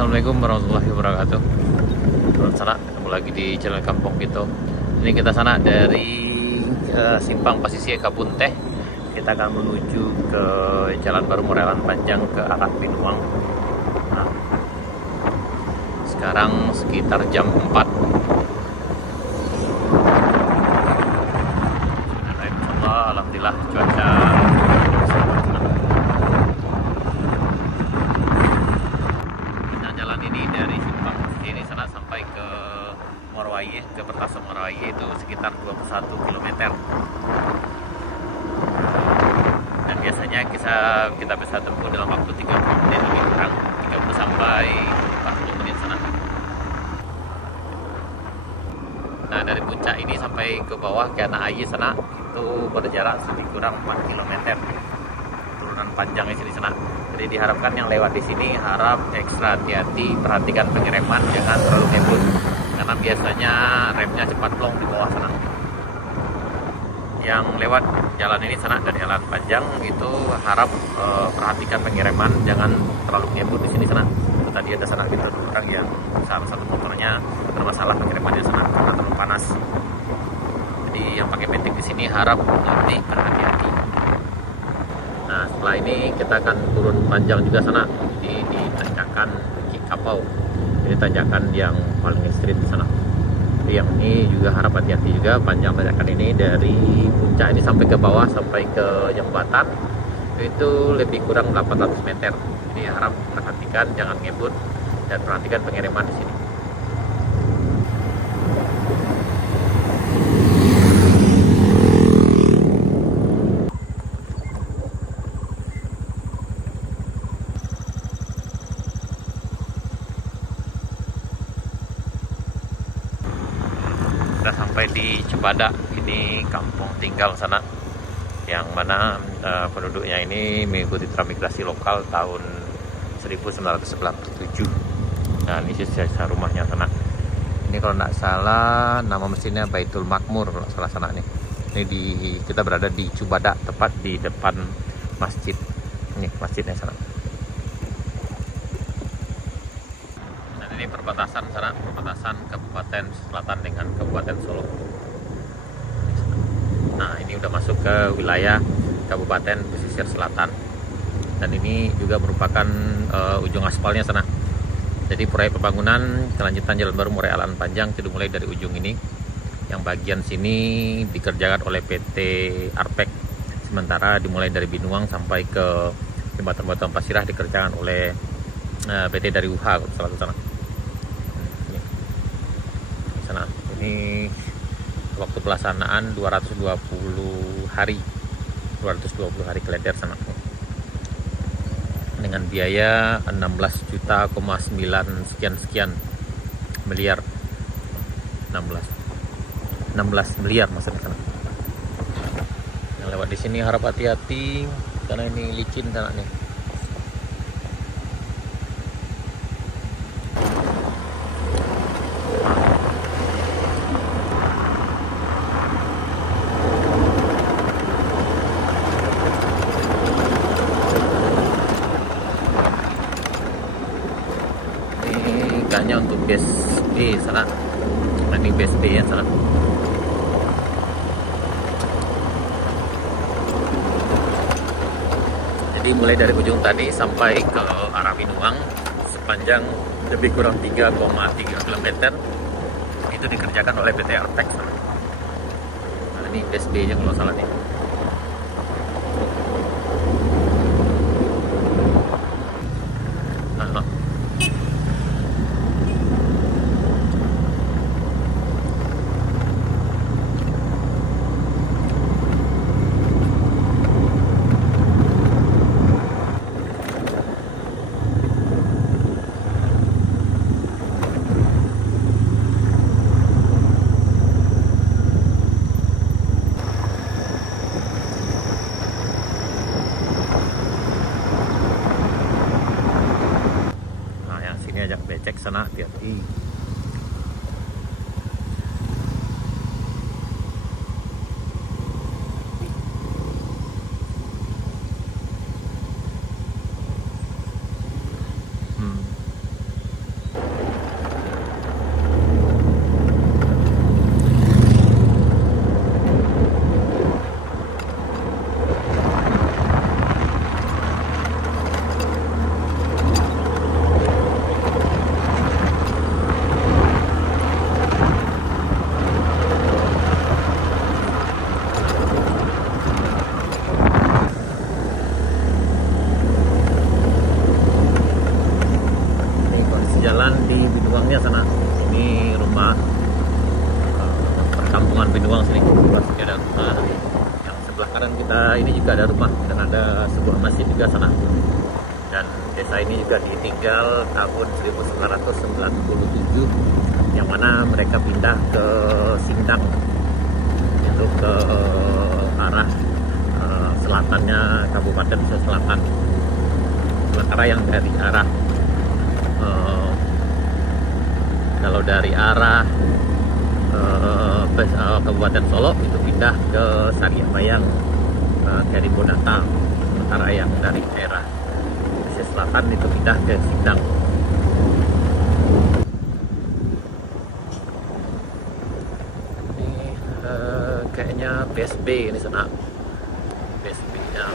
Assalamualaikum warahmatullahi wabarakatuh. Turun sana, ketemu lagi di channel Kampung gitu. Ini kita sana dari Simpang Pasisir Kabun Teh. Kita akan menuju ke Jalan Baru Morelan Panjang ke arah Binuang. Nah, sekarang sekitar jam 4. Alhamdulillah cuaca. Jalan ini dari Simpang sini sana sampai ke Morowali, ke Pertasok Morowali itu sekitar 21 km. Dan biasanya kita bisa tempuh dalam waktu 30 menit lebih kurang, 30 sampai 40 menit sana. Nah, dari puncak ini sampai ke bawah ke anak air sana itu berjarak lebih kurang 4 km. Turunan panjangnya di sana. Jadi diharapkan yang lewat di sini harap ekstra hati-hati, perhatikan pengereman, jangan terlalu ngebut karena biasanya remnya cepat long di bawah sana. Yang lewat jalan ini sana dari jalan panjang itu harap perhatikan pengereman, jangan terlalu ngebut di sini sana. Itu tadi ada sana gitu orang yang salah satu motornya bermasalah pengeremannya sana karena terlalu panas. Jadi yang pakai metik di sini harap nanti berhati-hati. Nah, setelah ini kita akan turun panjang juga sana di tanjakan Kikapau. Ini tanjakan yang paling ekstrim di sana. Jadi yang ini juga harap hati-hati juga, panjang tanjakan ini dari puncak ini sampai ke bawah sampai ke jembatan itu lebih kurang 800 meter. Jadi harap perhatikan, jangan ngebut dan perhatikan pengereman di sini. Sudah sampai di Cibadak, ini kampung tinggal sana yang mana penduduknya ini mengikuti transmigrasi lokal tahun 1997. Nah, ini sisa rumahnya sana. Ini kalau tidak salah nama mesinnya Baitul Makmur kalau salah sana nih. Ini kita berada di Cibadak, tepat di depan masjid. Ini masjidnya sana. Ini perbatasan sana, perbatasan Kabupaten Selatan dengan Kabupaten Solo. Nah, ini udah masuk ke wilayah Kabupaten Pesisir Selatan. Dan ini juga merupakan ujung aspalnya sana. Jadi proyek pembangunan kelanjutan Jalan Baru Morelan Panjang itu dimulai dari ujung ini. Yang bagian sini dikerjakan oleh PT Arpek. Sementara dimulai dari Binuang sampai ke Jembatan Batuan Pasirah dikerjakan oleh PT dari UHA salah satu sana. Ini waktu pelaksanaan 220 hari kelender sana dengan biaya 16 juta, 9 sekian miliar, 16 miliar maksudnya sana. Yang lewat di sini harap hati-hati karena ini licin sana nih. Hanya untuk base B sana, ini base B ya sana. Jadi mulai dari ujung tadi sampai ke arah Binuang sepanjang lebih kurang 3,3 km itu dikerjakan oleh PT Arpek sana. Nah, ini base B nya kalau salah nih. Ajak becek sana, hati-hati. belakangnya sana. Ini rumah perkampungan Binuang sini. Ada rumah. Yang sebelah kanan kita ini juga ada rumah dan ada sebuah masjid juga sana. Dan desa ini juga ditinggal tahun 1997, yang mana mereka pindah ke Sindang, itu ke arah selatannya Kabupaten Selatan. Sementara yang dari arah kalau dari arah Kabupaten Solo itu pindah ke Sariambayang, Karimunata. Sementara yang dari daerah Pesisir Selatan itu pindah ke Sindang. Ini kayaknya PSB ini sana. PSB-nya.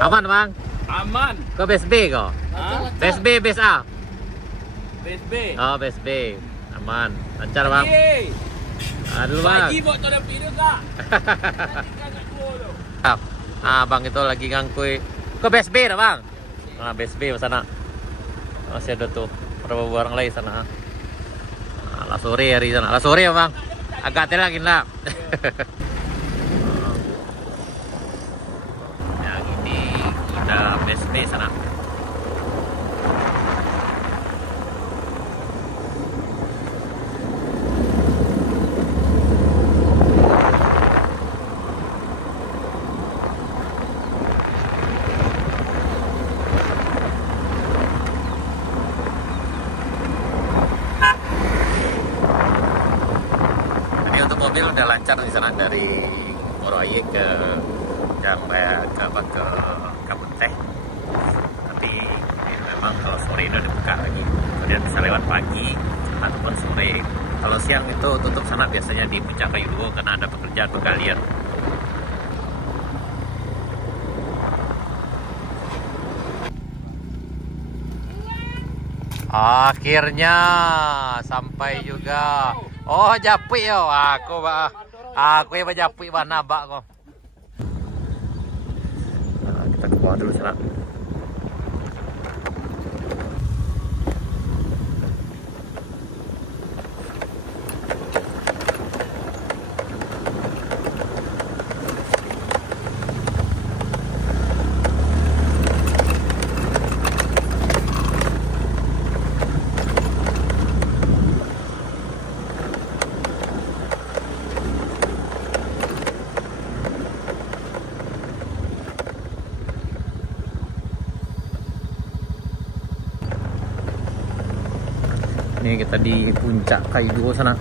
Aman bang? Aman. Kau BSB kau? BSB, BSA? BSB. Oh BSB, aman. Lancar bang? Aduh bang. Lagi buat tolong video tak? Bang itu lagi ngangkui. Kau BSB dah bang? Nah BSB sana. Masih ada tuh beberapa orang lain sana. Lah sore hari sana. Lah sore ya bang? Agak telat lagi lah. Yang ini udah BSB sana. Mobil udah lancar di sana dari Moroaye ke Kabun Teh. Tapi memang kalau sore udah dibuka lagi, kemudian bisa lewat pagi ataupun sore. Kalau siang itu tutup sana biasanya di Puncak Kayu Duo karena ada pekerjaan penggalian. Akhirnya sampai juga. Oh Japik yo, aku yang Japik bah nabak kok. Nah, kita ke bawah dulu sana. Ini kita di Puncak Kayu Duo sana.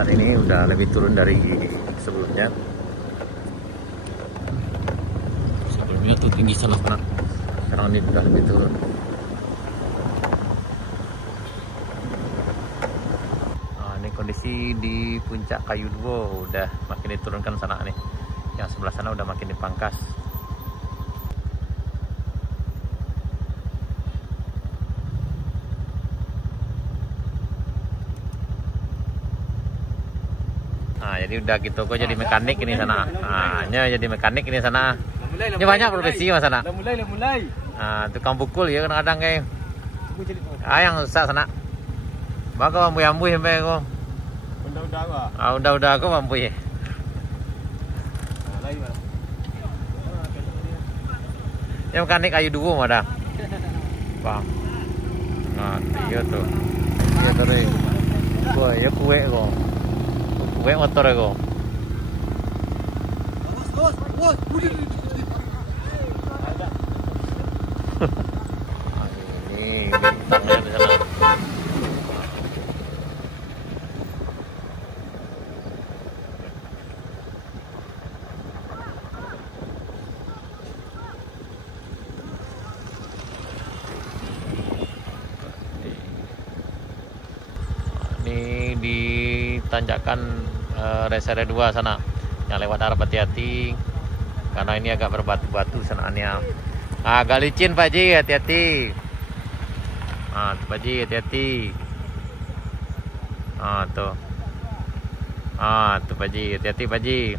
Hari ini udah lebih turun dari sebelumnya. Sebelumnya tuh tinggi sana. Sekarang ini udah lebih turun. Nah, ini kondisi di Puncak Kayu Duo udah makin diturunkan sana nih. Yang sebelah sana udah makin dipangkas. Nah, jadi udah gitu kok jadi mekanik ini sana. Nah, jadi mekanik ini sana. Ini banyak profesi mas sana. Mulai. Nah, tukang pukul ya kadang-kadang kayak. Yang susah sana. Baka mampu sampai kok. Udah aku mampu ya. Yang mekanik Kayu Duo ada. Bang. Nah, iya tuh. Iya tadi. Kue ya kue kok. Kue motor kok. Bagus. Ini bintangnya di sana. Ini di tanjakan Resere 2 sana yang lewat arah hati-hati karena ini agak berbatu-batu sanaannya. Agak licin Pak Ji, hati-hati. Pak Ji hati-hati. Tuh Ah, tuh Pak Ji, hati-hati Pak Ji.